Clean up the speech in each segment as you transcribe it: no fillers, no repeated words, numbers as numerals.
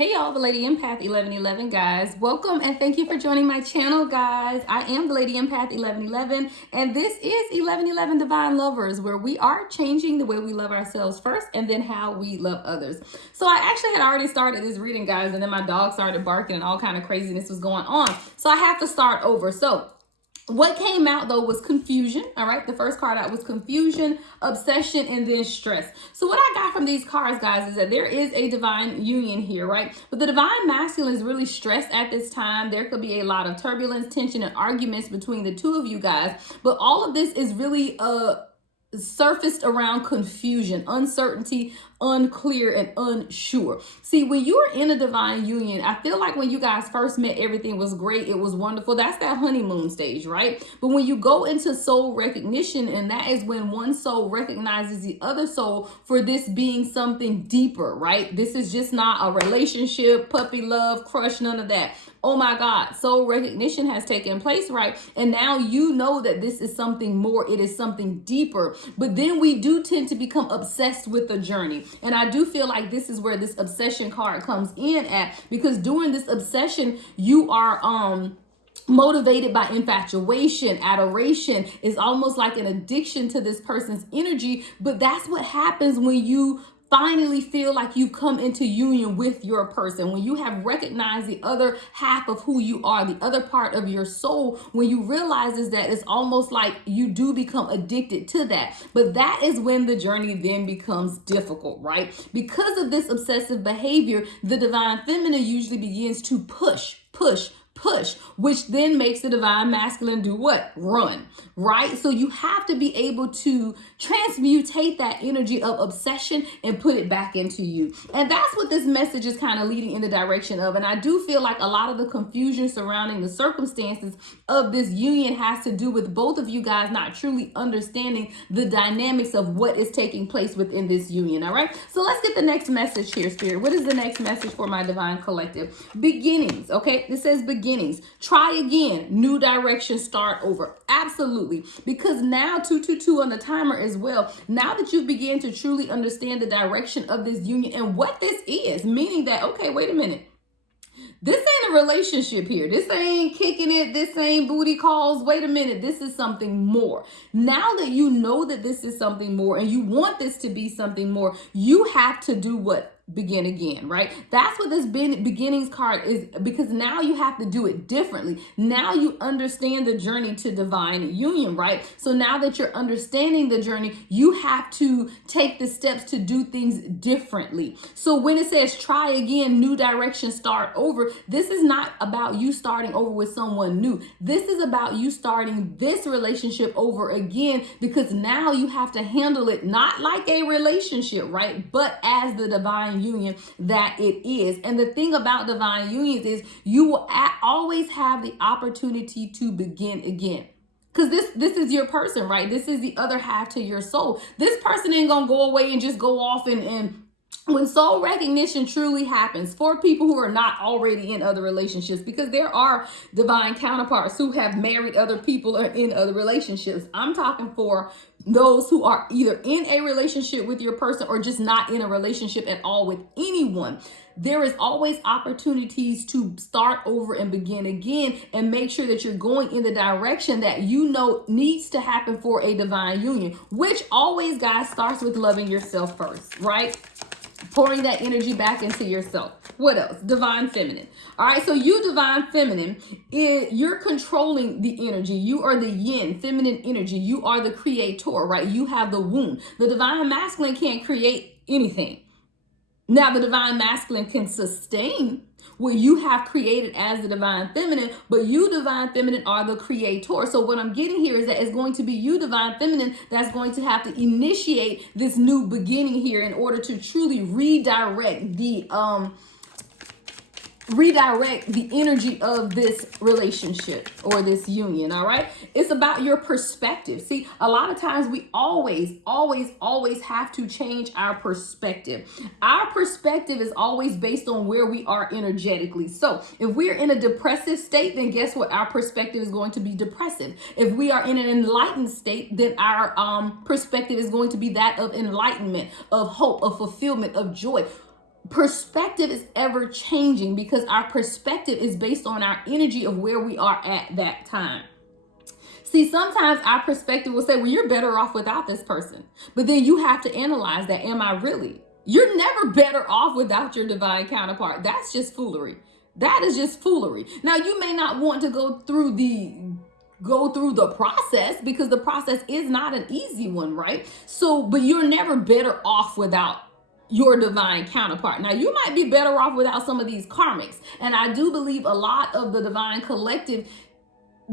Hey y'all, the Lady Empath 1111 guys. Welcome and thank you for joining my channel, guys. I am the Lady Empath 1111 and this is 1111 Divine Lovers, where we are changing the way we love ourselves first and then how we love others. So I actually had already started this reading, guys, and then my dog started barking and all kind of craziness was going on. So I have to start over. So what came out though was confusion. All right, the first card out was confusion, obsession, and then stress. So what I got from these cards, guys, is that there is a divine union here, right? But the divine masculine is really stressed at this time. There could be a lot of turbulence, tension, and arguments between the two of you guys. But all of this is really surfaced around confusion, uncertainty, unclear, and unsure. See, when you are in a divine union, I feel like when you guys first met, everything was great. It was wonderful. That's that honeymoon stage, right? But when you go into soul recognition, and that is when one soul recognizes the other soul for this being something deeper, right? This is just not a relationship, puppy love, crush, none of that. Oh my God, soul recognition has taken place, right? And now you know that this is something more. It is something deeper. But then we do tend to become obsessed with the journey. And I do feel like this is where this obsession card comes in at, because during this obsession, you are motivated by infatuation, adoration. Is almost like an addiction to this person's energy. But that's what happens when you finally feel like you've come into union with your person, when you have recognized the other half of who you are, the other part of your soul, when you realize is that it's almost like you do become addicted to that. But that is when the journey then becomes difficult, right? Because of this obsessive behavior, the divine feminine usually begins to push, which then makes the divine masculine do what? Run, right? So you have to be able to transmutate that energy of obsession and put it back into you. And that's what this message is kind of leading in the direction of. And I do feel like a lot of the confusion surrounding the circumstances of this union has to do with both of you guys not truly understanding the dynamics of what is taking place within this union, all right? So let's get the next message here, Spirit. What is the next message for my divine collective? Beginnings, okay? This says beginnings. Try again. New direction. Start over. Absolutely. Because now 222 on the timer as well. Now that you've begun to truly understand the direction of this union and what this is, meaning that, okay, wait a minute. This ain't a relationship here. This ain't kicking it. This ain't booty calls. Wait a minute. This is something more. Now that you know that this is something more and you want this to be something more, you have to do what? Begin again, right? That's what this beginnings card is, because now you have to do it differently. Now you understand the journey to divine union, right? So now that you're understanding the journey, you have to take the steps to do things differently. So when it says try again, new direction, start over, this is not about you starting over with someone new. This is about you starting this relationship over again, because now you have to handle it not like a relationship, right? But as the divine union that it is. And the thing about divine unions is you will always have the opportunity to begin again. Because this is your person, right? This is the other half to your soul. This person ain't gonna go away and just go off and when soul recognition truly happens for people who are not already in other relationships, because there are divine counterparts who have married other people or in other relationships. I'm talking for those who are either in a relationship with your person or just not in a relationship at all with anyone. There is always opportunities to start over and begin again and make sure that you're going in the direction that you know needs to happen for a divine union, which always, guys, starts with loving yourself first, right? Pouring that energy back into yourself. What else? Divine feminine. All right, so you divine feminine, you're controlling the energy. You are the yin, feminine energy. You are the creator, right? You have the womb. The divine masculine can't create anything. Now, the divine masculine can sustain what you have created as the divine feminine, but you divine feminine are the creator. So what I'm getting here is that it's going to be you divine feminine that's going to have to initiate this new beginning here in order to truly redirect the energy of this relationship or this union. All right, it's about your perspective. See, a lot of times we always have to change our perspective. Our perspective is always based on where we are energetically. So if we're in a depressive state, then guess what? Our perspective is going to be depressive. If we are in an enlightened state, then our perspective is going to be that of enlightenment, of hope, of fulfillment, of joy. perspective is ever changing because our perspective is based on our energy of where we are at that time. See, sometimes our perspective will say, well, you're better off without this person. But then you have to analyze that. Am I really? You're never better off without your divine counterpart. That's just foolery. That is just foolery. Now, you may not want to go through the process because the process is not an easy one, right? So, but you're never better off without your divine counterpart. Now, you might be better off without some of these karmics. And I do believe a lot of the divine collective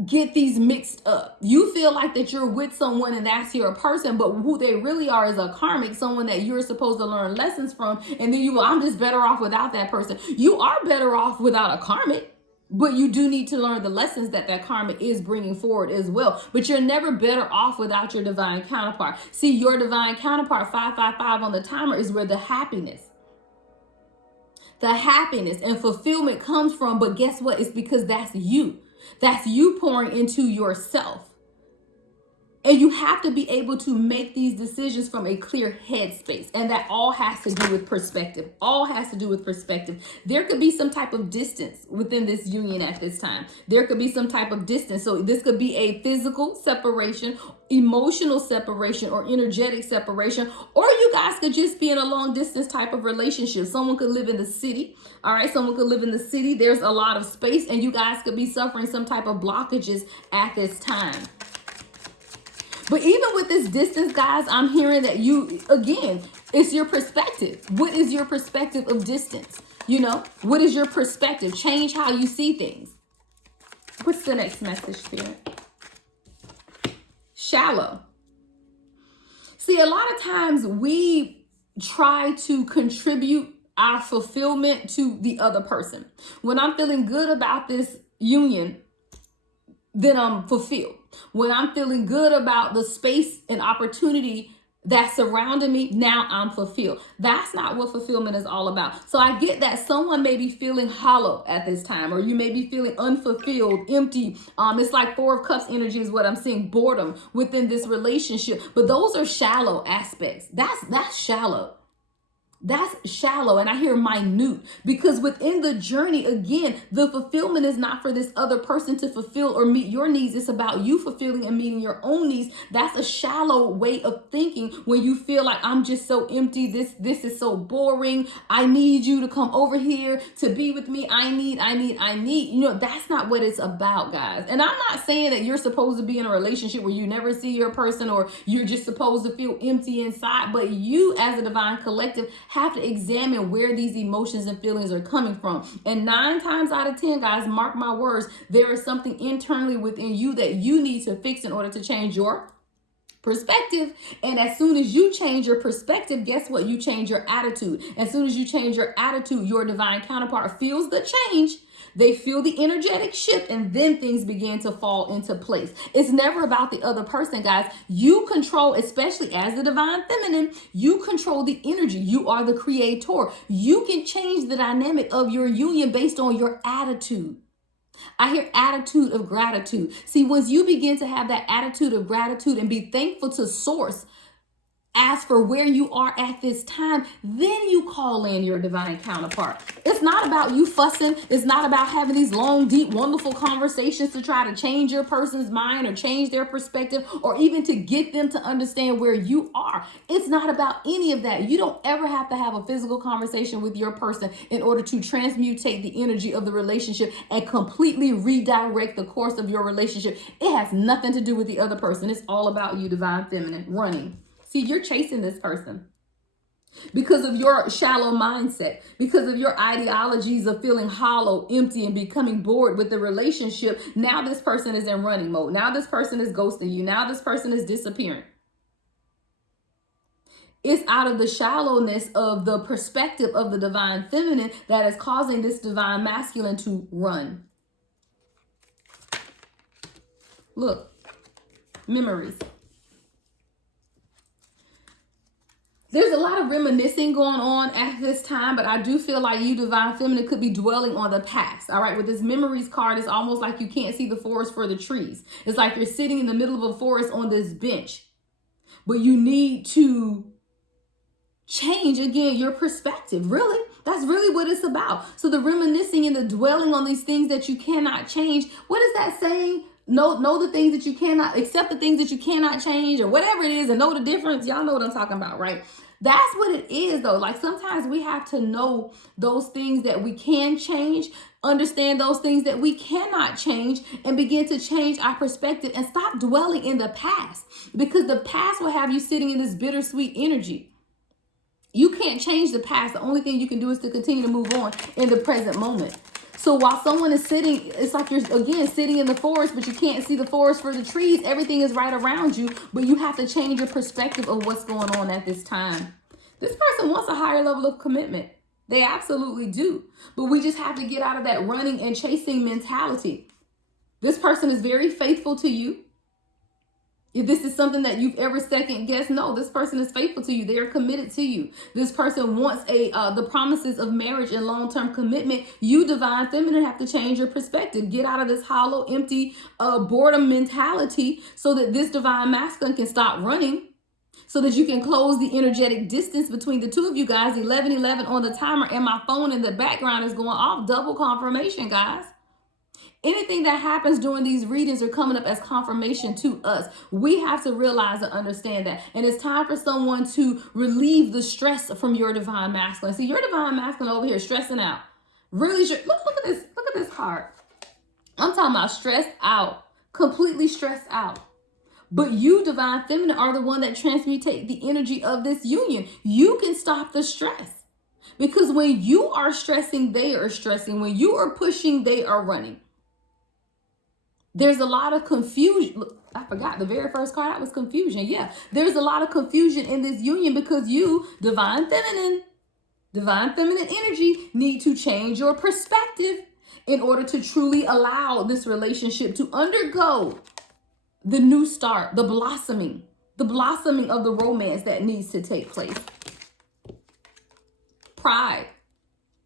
get these mixed up. You feel like that you're with someone and that's your person, but who they really are is a karmic, someone that you're supposed to learn lessons from. And then I'm just better off without that person. You are better off without a karmic, but you do need to learn the lessons that karmic is bringing forward as well. But you're never better off without your divine counterpart. See, your divine counterpart, 555 on the timer, is where the happiness and fulfillment comes from. But guess what? It's because that's you. That's you pouring into yourself. And you have to be able to make these decisions from a clear headspace. And that all has to do with perspective. All has to do with perspective. There could be some type of distance within this union at this time. There could be some type of distance. So this could be a physical separation, emotional separation, or energetic separation. Or you guys could just be in a long distance type of relationship. Someone could live in the city. All right, someone could live in the city. There's a lot of space and you guys could be suffering some type of blockages at this time. But even with this distance, guys, I'm hearing that it's your perspective. What is your perspective of distance? What is your perspective? Change how you see things. What's the next message, Spirit? Shallow. See, a lot of times we try to contribute our fulfillment to the other person. When I'm feeling good about this union, then I'm fulfilled. When I'm feeling good about the space and opportunity that's surrounding me, now I'm fulfilled. That's not what fulfillment is all about. So I get that someone may be feeling hollow at this time, or you may be feeling unfulfilled, empty. It's like 4 of Cups energy is what I'm seeing, boredom within this relationship. But those are shallow aspects. That's shallow. That's shallow. And I hear minute, because within the journey, again, the fulfillment is not for this other person to fulfill or meet your needs. It's about you fulfilling and meeting your own needs. That's a shallow way of thinking when you feel like I'm just so empty. This is so boring. I need you to come over here to be with me. I need. That's not what it's about, guys. And I'm not saying that you're supposed to be in a relationship where you never see your person or you're just supposed to feel empty inside. But you as a divine collective have to examine where these emotions and feelings are coming from. And 9 times out of 10, guys, mark my words, there is something internally within you that you need to fix in order to change your perspective. And as soon as you change your perspective, guess what? You change your attitude. As soon as you change your attitude, your divine counterpart feels the change. They feel the energetic shift, and then things begin to fall into place. It's never about the other person, guys. You control, especially as the divine feminine, you control the energy. You are the creator. You can change the dynamic of your union based on your attitude. I hear attitude of gratitude. See, once you begin to have that attitude of gratitude and be thankful to source, ask for where you are at this time, then you call in your divine counterpart. It's not about you fussing. It's not about having these long, deep, wonderful conversations to try to change your person's mind or change their perspective or even to get them to understand where you are. It's not about any of that. You don't ever have to have a physical conversation with your person in order to transmutate the energy of the relationship and completely redirect the course of your relationship. It has nothing to do with the other person. It's all about you, divine feminine, running. See, you're chasing this person because of your shallow mindset, because of your ideologies of feeling hollow, empty, and becoming bored with the relationship. Now this person is in running mode. Now this person is ghosting you. Now this person is disappearing. It's out of the shallowness of the perspective of the divine feminine that is causing this divine masculine to run. Look, memories. There's a lot of reminiscing going on at this time, but I do feel like you, divine feminine, could be dwelling on the past. All right, with this memories card, it's almost like you can't see the forest for the trees. It's like you're sitting in the middle of a forest on this bench, but you need to change again your perspective. Really, that's really what it's about. So the reminiscing and the dwelling on these things that you cannot change. What is that saying? Know the things that you cannot, accept the things that you cannot change, or whatever it is, and know the difference. Y'all know what I'm talking about, right? That's what it is, though. Like, sometimes we have to know those things that we can change, understand those things that we cannot change, and begin to change our perspective and stop dwelling in the past, because the past will have you sitting in this bittersweet energy. You can't change the past. The only thing you can do is to continue to move on in the present moment. So while someone is sitting, it's like you're, again, sitting in the forest, but you can't see the forest for the trees. Everything is right around you, but you have to change your perspective of what's going on at this time. This person wants a higher level of commitment. They absolutely do. But we just have to get out of that running and chasing mentality. This person is very faithful to you. If this is something that you've ever second guessed, no, this person is faithful to you. They are committed to you. This person wants the promises of marriage and long-term commitment. You, divine feminine, have to change your perspective. Get out of this hollow, empty, boredom mentality so that this divine masculine can stop running, so that you can close the energetic distance between the two of you guys. 11:11 on the timer, and my phone in the background is going off. Double confirmation, guys. Anything that happens during these readings are coming up as confirmation to us. We have to realize and understand that. And it's time for someone to relieve the stress from your divine masculine. See, your divine masculine over here stressing out. Really, look at this. Look at this card. I'm talking about stressed out. Completely stressed out. But you, divine feminine, are the one that transmutate the energy of this union. You can stop the stress. Because when you are stressing, they are stressing. When you are pushing, they are running. There's a lot of confusion. Look, I forgot the very first card out was confusion. Yeah, there's a lot of confusion in this union because you, divine feminine energy, need to change your perspective in order to truly allow this relationship to undergo the new start, the blossoming of the romance that needs to take place. Pride.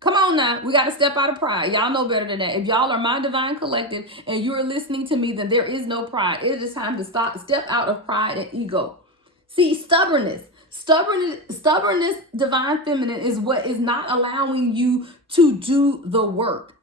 Come on now, we got to step out of pride. Y'all know better than that. If y'all are my divine collective and you're listening to me, then there is no pride. It is time to step out of pride and ego. See, stubbornness, divine feminine, is what is not allowing you to do the work.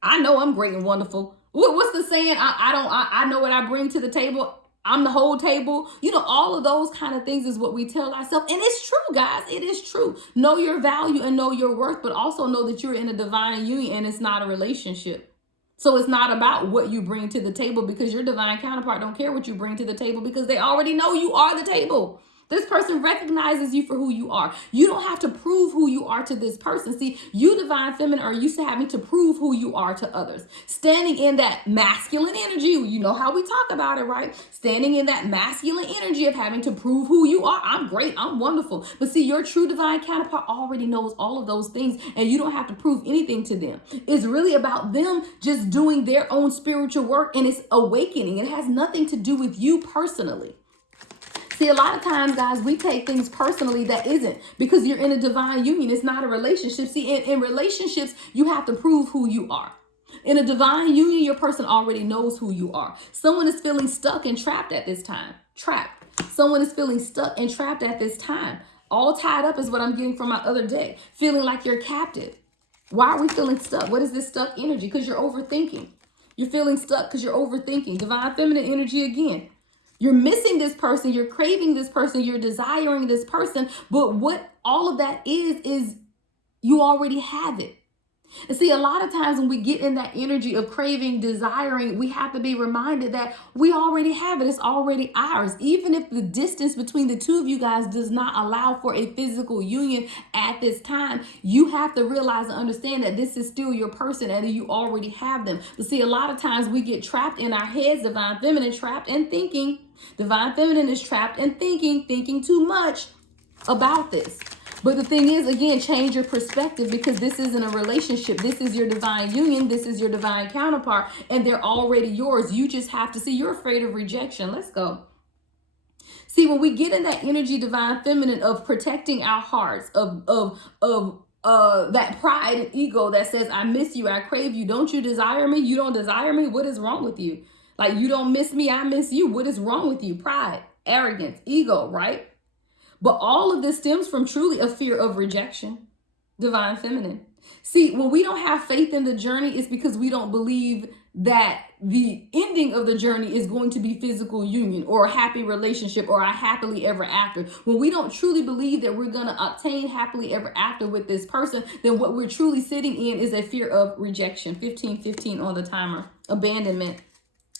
I know I'm great and wonderful. What's the saying? I know what I bring to the table. I'm the whole table. You know, all of those kind of things is what we tell ourselves. And it's true, guys. It is true. Know your value and know your worth, but also know that you're in a divine union and it's not a relationship. So it's not about what you bring to the table, because your divine counterpart don't care what you bring to the table, because they already know you are the table. This person recognizes you for who you are. You don't have to prove who you are to this person. See, you, divine feminine, are used to having to prove who you are to others. Standing in that masculine energy, you know how we talk about it, right? Standing in that masculine energy of having to prove who you are. I'm great. I'm wonderful. But see, your true divine counterpart already knows all of those things, and you don't have to prove anything to them. It's really about them just doing their own spiritual work, and it's awakening. It has nothing to do with you personally. See, a lot of times, guys, we take things personally that isn't, because you're in a divine union. It's not a relationship. See, in relationships, you have to prove who you are. In a divine union, your person already knows who you are. Someone is feeling stuck and trapped at this time. Trapped. Someone is feeling stuck and trapped at this time. All tied up is what I'm getting from my other deck. Feeling like you're captive. Why are we feeling stuck? What is this stuck energy? Because you're overthinking. You're feeling stuck because you're overthinking. Divine feminine energy again. You're missing this person, you're craving this person, you're desiring this person, but what all of that is you already have it. And see, a lot of times when we get in that energy of craving, desiring, we have to be reminded that we already have it. It's already ours. Even if the distance between the two of you guys does not allow for a physical union at this time, you have to realize and understand that this is still your person and you already have them. But see, a lot of times we get trapped in our heads, divine feminine, trapped in thinking. Divine feminine is trapped in thinking too much about this. But the thing is, again, change your perspective, because this isn't a relationship. This is your divine union. This is your divine counterpart, and they're already yours. You just have to see, you're afraid of rejection. Let's go. See, when we get in that energy, divine feminine, of protecting our hearts, of that pride and ego that says, I miss you, I crave you. Don't you desire me? You don't desire me? What is wrong with you? Like, you don't miss me, I miss you. What is wrong with you? Pride, arrogance, ego, right? But all of this stems from truly a fear of rejection. Divine feminine. See, when we don't have faith in the journey, it's because we don't believe that the ending of the journey is going to be physical union or a happy relationship or a happily ever after. When we don't truly believe that we're going to obtain happily ever after with this person, then what we're truly sitting in is a fear of rejection. 15 on the timer. Abandonment.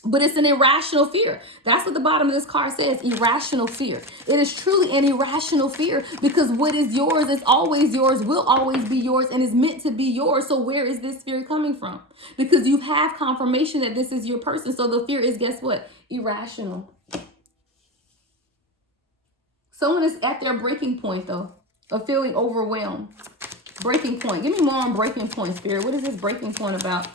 But it's an irrational fear. That's what the bottom of this card says, irrational fear. It is truly an irrational fear because what is yours is always yours, will always be yours, and is meant to be yours. So where is this fear coming from? Because you have confirmation that this is your person. So the fear is, guess what? Irrational. Someone is at their breaking point, though, of feeling overwhelmed. Breaking point. Give me more on breaking point, Spirit. What is this breaking point about?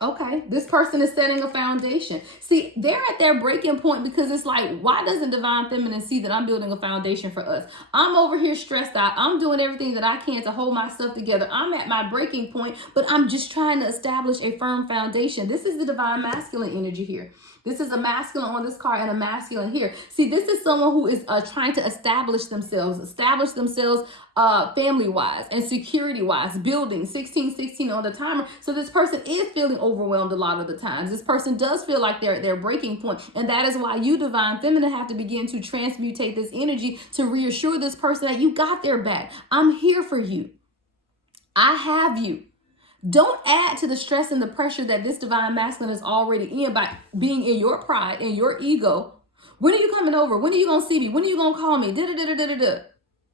Okay, this person is setting a foundation. See, they're at their breaking point because it's like, why doesn't Divine Feminine see that I'm building a foundation for us? I'm over here stressed out. I'm doing everything that I can to hold myself together. I'm at my breaking point, but I'm just trying to establish a firm foundation. This is the Divine Masculine energy here. This is a masculine on this card and a masculine here. See, this is someone who is trying to establish themselves family-wise and security-wise, building 16 on the timer. So this person is feeling overwhelmed a lot of the times. This person does feel like they're at their breaking point. And that is why you, Divine Feminine, have to begin to transmutate this energy to reassure this person that you got their back. I'm here for you. I have you. Don't add to the stress and the pressure that this Divine Masculine is already in by being in your pride and your ego. When are you coming over? When are you going to see me? When are you going to call me?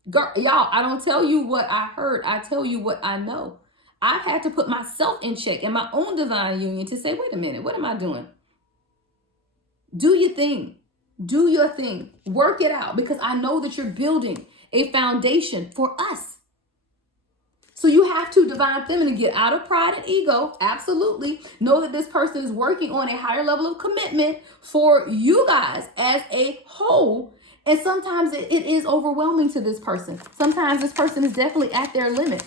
Girl, y'all, I don't tell you what I heard. I tell you what I know. I've had to put myself in check in my own divine union to say, wait a minute, what am I doing? Do your thing. Do your thing. Work it out because I know that you're building a foundation for us. So you have to, Divine Feminine, get out of pride and ego. Absolutely. Know that this person is working on a higher level of commitment for you guys as a whole. And sometimes it is overwhelming to this person. Sometimes this person is definitely at their limit.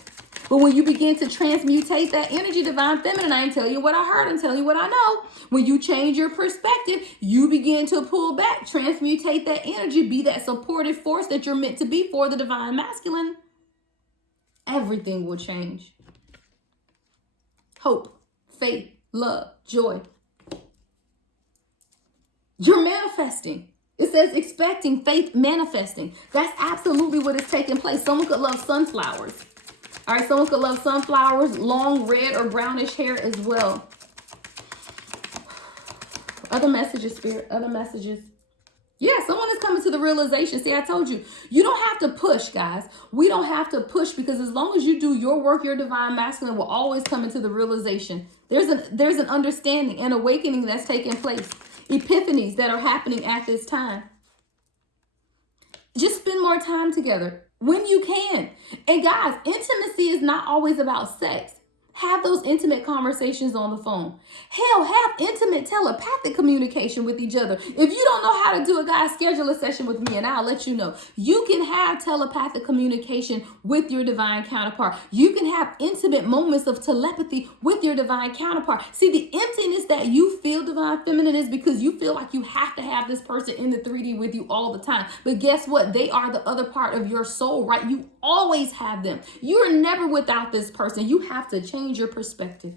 But when you begin to transmutate that energy, Divine Feminine, I ain't telling you what I heard, I'm telling you what I know. When you change your perspective, you begin to pull back, transmutate that energy, be that supportive force that you're meant to be for the Divine Masculine. Everything will change. Hope, faith, love, joy. You're manifesting. It says expecting, faith, manifesting. That's absolutely what is taking place. Someone could love sunflowers. All right, someone could love sunflowers, long red or brownish hair as well. Other messages, Spirit, other messages. Yeah, someone is coming to the realization. See, I told you, you don't have to push, guys. We don't have to push because as long as you do your work, your Divine Masculine will always come into the realization. There's an understanding, an awakening that's taking place. Epiphanies that are happening at this time. Just spend more time together when you can. And guys, intimacy is not always about sex. Have those intimate conversations on the phone. Hell, have intimate telepathic communication with each other. If you don't know how to do it, guys, schedule a session with me and I'll let you know. You can have telepathic communication with your divine counterpart. You can have intimate moments of telepathy with your divine counterpart. See, the emptiness that you feel, Divine Feminine, is because you feel like you have to have this person in the 3D with you all the time. But guess what? They are the other part of your soul, right? You always have them. You're never without this person. You have to change your perspective.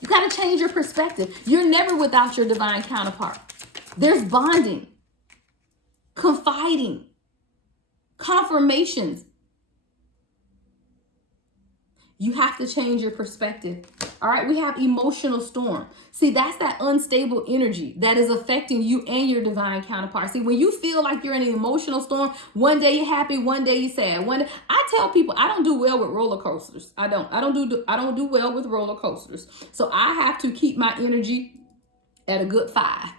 You got to change your perspective. You're never without your divine counterpart. There's bonding, confiding, confirmations. You have to change your perspective. All right, we have emotional storm. See, that's that unstable energy that is affecting you and your divine counterpart. See, when you feel like you're in an emotional storm, one day you're happy, one day you're sad. I tell people I don't do well with roller coasters. I don't do well with roller coasters. So I have to keep my energy at a good 5.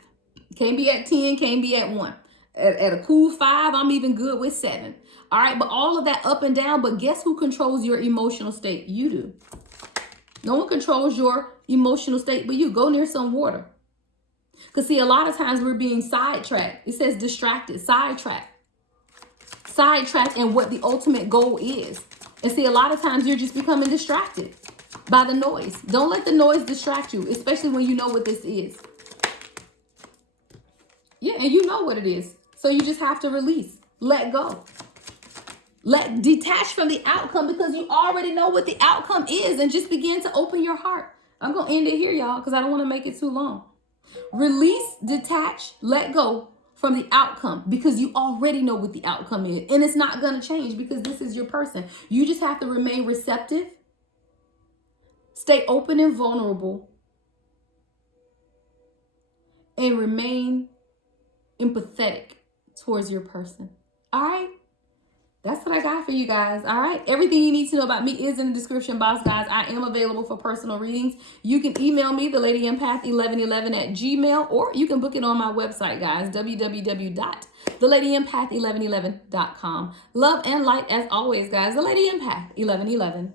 Can't be at 10, can't be at 1. At a cool 5, I'm even good with 7. All right, but all of that up and down, but guess who controls your emotional state? You do. No one controls your emotional state but you. Go near some water. Because see, a lot of times we're being sidetracked. It says distracted, sidetracked in what the ultimate goal is. And see, a lot of times you're just becoming distracted by the noise. Don't let the noise distract you, especially when you know what this is. Yeah, and you know what it is. So you just have to release, let go. Detach from the outcome because you already know what the outcome is, and just begin to open your heart. I'm going to end it here, y'all, because I don't want to make it too long. Release, detach, let go from the outcome because you already know what the outcome is. And it's not going to change because this is your person. You just have to remain receptive, stay open and vulnerable, and remain empathetic towards your person. All right? That's what I got for you guys. All right. Everything you need to know about me is in the description box, guys. I am available for personal readings. You can email me, theladyempath1111 or you can book it on my website, guys, www.theladyempath1111.com. Love and light as always, guys. The Lady Empath 1111.